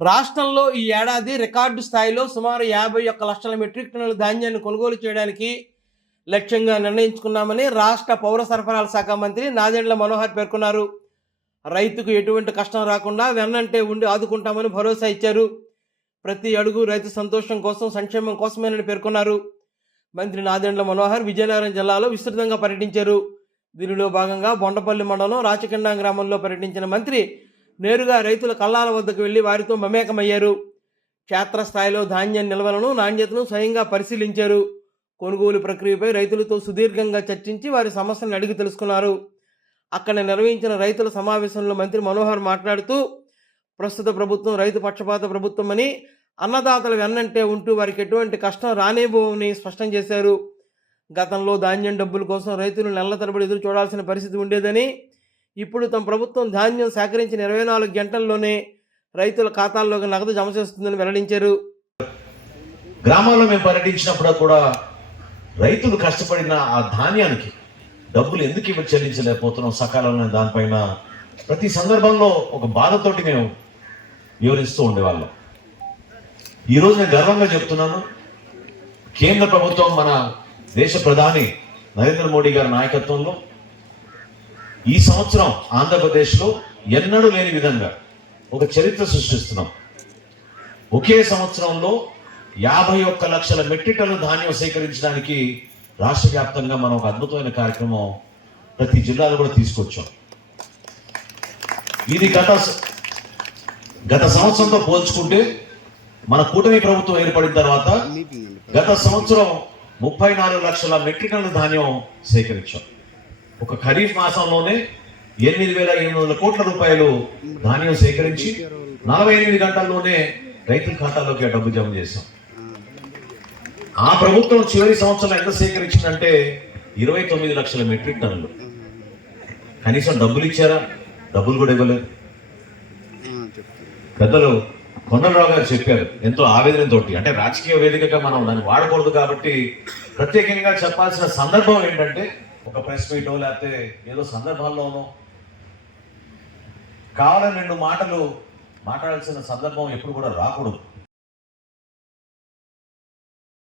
రాష్ట్రంలో ఈ ఏడాది రికార్డు స్థాయిలో సుమారు యాభై ఒక్క లక్షల మెట్రిక్ టన్నుల ధాన్యాన్ని కొనుగోలు చేయడానికి లక్ష్యంగా నిర్ణయించుకున్నామని రాష్ట్ర పౌర సరఫరాల శాఖ మంత్రి నాదెండ్ల మనోహర్ పేర్కొన్నారు. రైతుకు ఎటువంటి కష్టం రాకుండా వెన్నంటే ఉండి ఆదుకుంటామని భరోసా ఇచ్చారు. ప్రతి అడుగు రైతు సంతోషం కోసం సంక్షేమం కోసమేనని పేర్కొన్నారు. మంత్రి నాదెండ్ల మనోహర్ విజయనగరం జిల్లాలో విస్తృతంగా పర్యటించారు. దీనిలో భాగంగా బొండపల్లి మండలం రాచకొండ గ్రామంలో పర్యటించిన మంత్రి నేరుగా రైతుల కళ్ళాల వద్దకు వెళ్ళి వారితో మమేకమయ్యారు. క్షేత్రస్థాయిలో ధాన్యం నిల్వలను నాణ్యతను స్వయంగా పరిశీలించారు. కొనుగోలు ప్రక్రియపై రైతులతో సుదీర్ఘంగా చర్చించి వారి సమస్యలను అడిగి తెలుసుకున్నారు. అక్కడ నిర్వహించిన రైతుల సమావేశంలో మంత్రి మనోహర్ మాట్లాడుతూ ప్రస్తుత ప్రభుత్వం రైతు పక్షపాత ప్రభుత్వం అని అన్నదాతల వెన్నంటే ఉంటూ వారికి ఎటువంటి కష్టం రానేబోమని స్పష్టం చేశారు. గతంలో ధాన్యం డబ్బుల కోసం రైతులు నెలల తరబడి ఎదురు చూడాల్సిన పరిస్థితి ఉండేదని ఇప్పుడు తమ ప్రభుత్వం ధాన్యం సేకరించిన ఇరవై నాలుగు గంటల్లోనే రైతుల ఖాతాల్లోకి నగదు జమ చేస్తుందని వెల్లడించారు. గ్రామాల్లో మేము పర్యటించినప్పుడు కూడా రైతులు కష్టపడిన ఆ ధాన్యానికి డబ్బులు ఎందుకు ఇవ్వ చెల్లించలేకపోతున్నాం సకాలంలో దానిపైన ప్రతి సందర్భంలో ఒక బాధతోటి మేము వివరిస్తూ ఉండేవాళ్ళం. ఈరోజు నేను గర్వంగా చెప్తున్నాను. కేంద్ర ప్రభుత్వం మన దేశ ప్రధాని నరేంద్ర మోడీ గారి నాయకత్వంలో ఈ సంవత్సరం ఆంధ్రప్రదేశ్లో ఎన్నడూ లేని విధంగా ఒక చరిత్ర సృష్టిస్తున్నాం. ఒకే సంవత్సరంలో యాభై ఒక్క లక్షల మెట్రిక్ టన్ను ధాన్యం సేకరించడానికి రాష్ట్ర వ్యాప్తంగా మనం ఒక అద్భుతమైన కార్యక్రమం ప్రతి జిల్లాలో కూడా తీసుకొచ్చాం. ఇది గత గత సంవత్సరంతో పోల్చుకుంటే మన కూటమి ప్రభుత్వం ఏర్పడిన తర్వాత గత సంవత్సరం ముప్పై నాలుగు లక్షల మెట్రిక్ టన్ను ధాన్యం సేకరించాం. ఒక ఖరీఫ్ మాసంలోనే ఎనిమిది వేల ఎనిమిది వందల కోట్ల రూపాయలు ధాన్యం సేకరించి నలభై ఎనిమిది గంటల్లోనే రైతుల ఖాతాలోకి ఆ డబ్బు జమ చేశాం. ఆ ప్రభుత్వం చివరి సంవత్సరం ఎంత సేకరించిందంటే ఇరవై తొమ్మిది లక్షల మెట్రిక్ టన్నులు. కనీసం డబ్బులు ఇచ్చారా? డబ్బులు కూడా ఇవ్వలేదు. పెద్దలు కొండలరావు గారు చెప్పారు ఎంతో ఆవేదనతోటి అంటే రాజకీయ వేదికగా మనం దాన్ని వాడకూడదు కాబట్టి ప్రత్యేకంగా చెప్పాల్సిన సందర్భం ఏంటంటే ఒక ప్రెస్ మీటో లేకపోతే ఏదో సందర్భాల్లోనో. కావాలని రెండు మాటలు మాట్లాడాల్సిన సందర్భం ఎప్పుడు కూడా రాకూడదు.